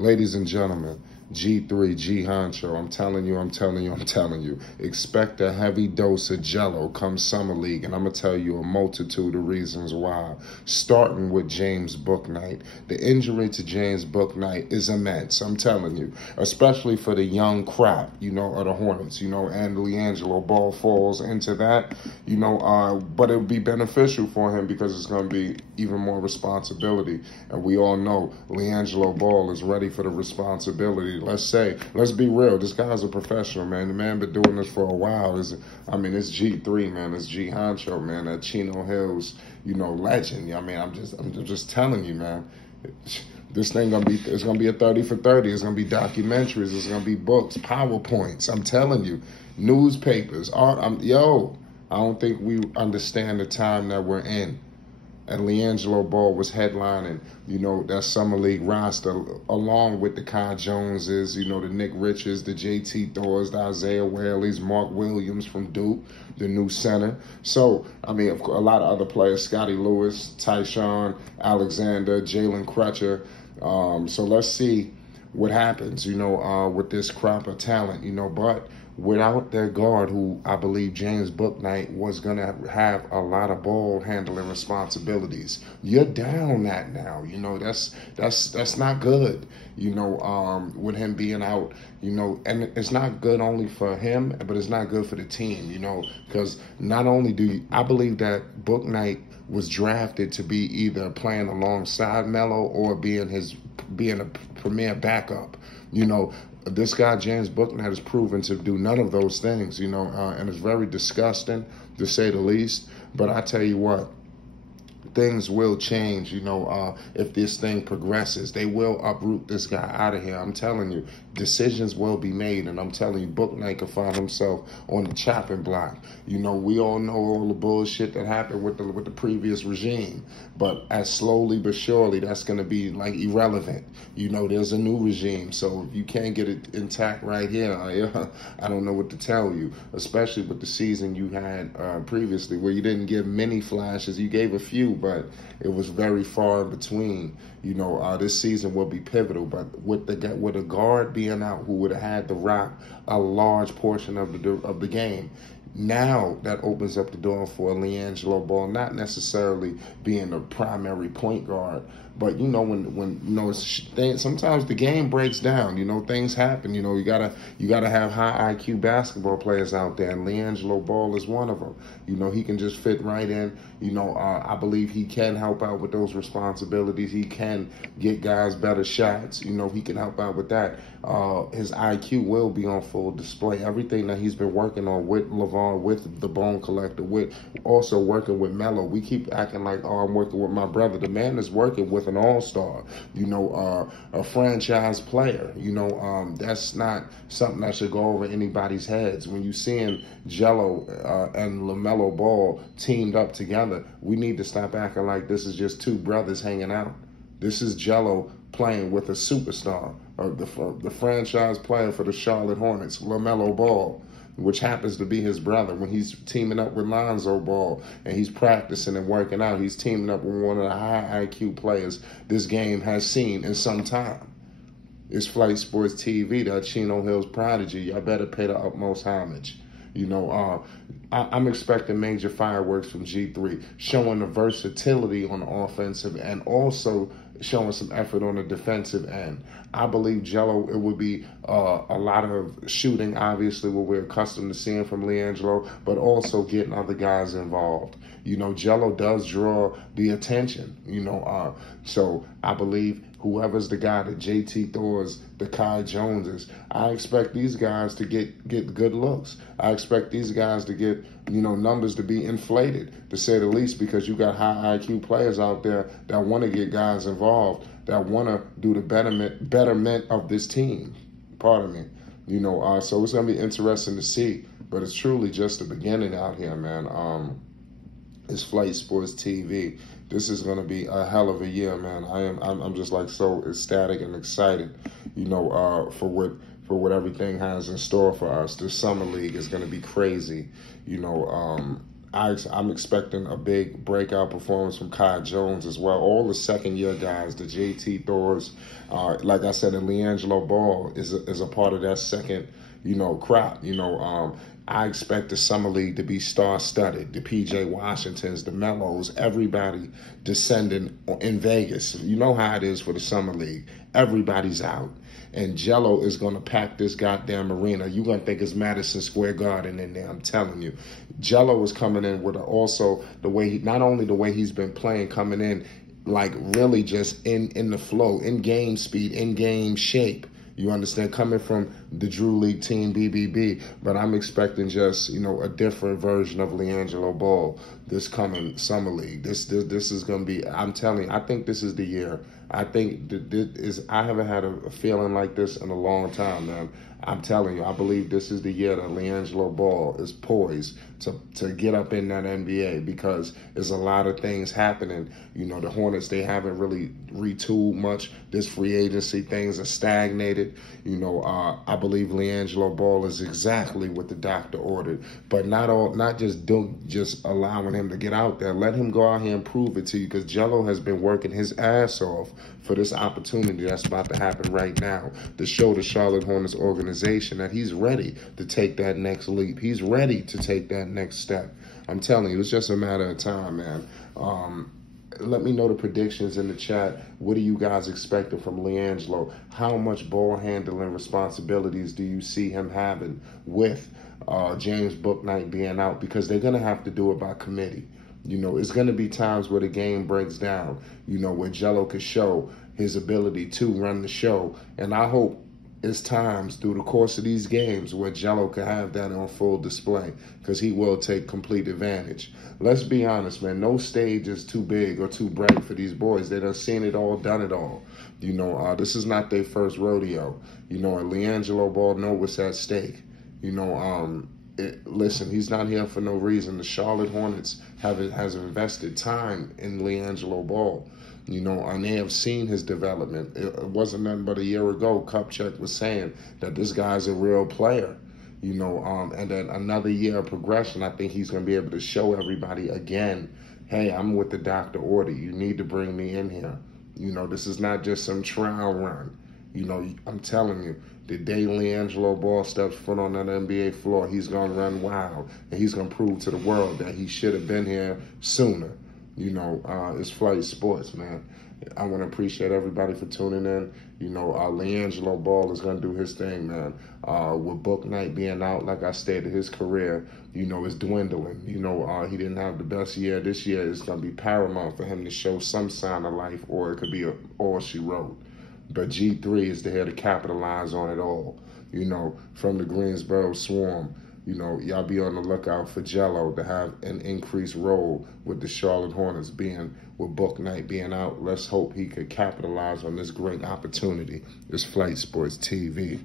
Ladies and gentlemen, G3, G Honcho, I'm telling you, expect a heavy dose of Jello come Summer League, and I'm going to tell you a multitude of reasons why. Starting with James Bouknight. The injury to James Bouknight is immense, I'm telling you, especially for the young crop, of the Hornets, and Liangelo Ball falls into that, but it would be beneficial for him because it's going to be even more responsibility, and we all know Liangelo Ball is ready for the responsibility. Let's be real. This guy's a professional, man. The man been doing this for a while. It's G3, man. It's G Honcho, man. That Chino Hills, legend. I'm just telling you, man. This thing it's gonna be a 30 for 30. It's gonna be documentaries. It's gonna be books, PowerPoints. I'm telling you, newspapers, art. I don't think we understand the time that we're in. And Liangelo Ball was headlining, that Summer League roster, along with the Kai Joneses, the Nick Richards, the JT Thors, the Isaiah Whaleys, Mark Williams from Duke, the new center. So, a lot of other players, Scotty Lewis, Tyshawn Alexander, Jalen Crutcher. So let's see what happens, with this crop of talent, but without their guard, who I believe James Bouknight was going to have a lot of ball handling responsibilities. You're down that now, that's not good, with him being out, and it's not good only for him, but it's not good for the team, because not only I believe that Bouknight was drafted to be either playing alongside Melo or being a premier backup, This guy, James Bouknight, has proven to do none of those things, and it's very disgusting, to say the least. But I tell you what, things will change, if this thing progresses. They will uproot this guy out of here. I'm telling you, decisions will be made, and I'm telling you, Bouknight can find himself on the chopping block. We all know all the bullshit that happened with the previous regime, but as slowly but surely, that's going to be like irrelevant. There's a new regime, so if you can't get it intact right here, I don't know what to tell you, especially with the season you had previously, where you didn't give many flashes. You gave a few, but it was very far in between. This season will be pivotal, but with a guard being out who would have had to rock a large portion of the game, now that opens up the door for Liangelo Ball, not necessarily being a primary point guard, but sometimes the game breaks down. Things happen. You gotta have high IQ basketball players out there, and Liangelo Ball is one of them. He can just fit right in. I believe he can help out with those responsibilities. He can get guys better shots. He can help out with that. His IQ will be on full display. Everything that he's been working on with LeVar, with the Bone Collector, with also working with Melo. We keep acting like, I'm working with my brother. The man is working with an all-star, a franchise player. That's not something that should go over anybody's heads. When you seeing Jello and LaMelo Ball teamed up together, we need to stop acting like this is just two brothers hanging out. This is Jello playing with a superstar, the franchise player for the Charlotte Hornets, LaMelo Ball, which happens to be his brother. When he's teaming up with Lonzo Ball and he's practicing and working out, he's teaming up with one of the high IQ players this game has seen in some time. It's Flight Sports TV, that Chino Hills prodigy. Y'all better pay the utmost homage. I'm expecting major fireworks from G3, showing the versatility on the offensive and also showing some effort on the defensive end. I believe Jello, it would be a lot of shooting, obviously, what we're accustomed to seeing from Liangelo, but also getting other guys involved. Jello does draw the attention, so I believe whoever's the guy, the JT Thors, the Kai Joneses, I expect these guys to get good looks. I expect these guys to get, numbers to be inflated, to say the least, because you got high IQ players out there that want to get guys involved, that want to do the betterment of this team. Pardon me. So it's going to be interesting to see, but it's truly just the beginning out here, man. It's Flight Sports TV. This is going to be a hell of a year, man. I'm just like so ecstatic and excited, for what everything has in store for us. This summer league is going to be crazy. I'm expecting a big breakout performance from Kai Jones as well. All the second-year guys, the JT Thors, like I said, and Liangelo Ball is a part of that second, crop. I expect the Summer League to be star-studded. The P.J. Washingtons, the Melos, everybody descending in Vegas. You know how it is for the Summer League. Everybody's out. And Jello is going to pack this goddamn arena. You're going to think it's Madison Square Garden in there, I'm telling you. Jello is coming in with also the way not only the way he's been playing, coming in like really just in the flow, in game speed, in game shape. You understand? Coming from the Drew League team, BBB. But I'm expecting just, a different version of Liangelo Ball this coming Summer League. This is going to be, I'm telling you, I think this is the year. I think I haven't had a feeling like this in a long time, man. I'm telling you, I believe this is the year that Liangelo Ball is poised to get up in that NBA, because there's a lot of things happening. The Hornets, they haven't really retooled much. This free agency, things are stagnated. I believe Liangelo Ball is exactly what the doctor ordered. But not just allowing him to get out there. Let him go out here and prove it to you, because Jello has been working his ass off for this opportunity that's about to happen right now, to show the Charlotte Hornets organization that he's ready to take that next leap. He's ready to take that next step. I'm telling you, it's just a matter of time, man. Let me know the predictions in the chat. What are you guys expecting from Liangelo? How much ball handling responsibilities do you see him having with James Bouknight being out? Because they're going to have to do it by committee. It's going to be times where the game breaks down, where Jello could show his ability to run the show. And I hope it's times through the course of these games where Jello could have that on full display, because he will take complete advantage. Let's be honest, man. No stage is too big or too bright for these boys. They done seen it all, done it all. This is not their first rodeo. And Liangelo Ball know what's at stake. Listen, he's not here for no reason. The Charlotte Hornets has invested time in Liangelo Ball, and they have seen his development. It wasn't nothing but a year ago, Kupchak was saying that this guy's a real player, and then another year of progression. I think he's going to be able to show everybody again, hey, I'm with the doctor order. You need to bring me in here. This is not just some trial run. I'm telling you, the day Liangelo Ball steps foot on that NBA floor, he's going to run wild, and he's going to prove to the world that he should have been here sooner. It's Flight Sports, man. I want to appreciate everybody for tuning in. Liangelo Ball is going to do his thing, man. With Bouknight being out, like I stated, his career, is dwindling. He didn't have the best year. This year is going to be paramount for him to show some sign of life, or it could be all she wrote. But G3 is there to capitalize on it all. From the Greensboro Swarm, y'all be on the lookout for Jello to have an increased role with the Charlotte Hornets with Bouknight being out. Let's hope he could capitalize on this great opportunity. It's Flight Sports TV.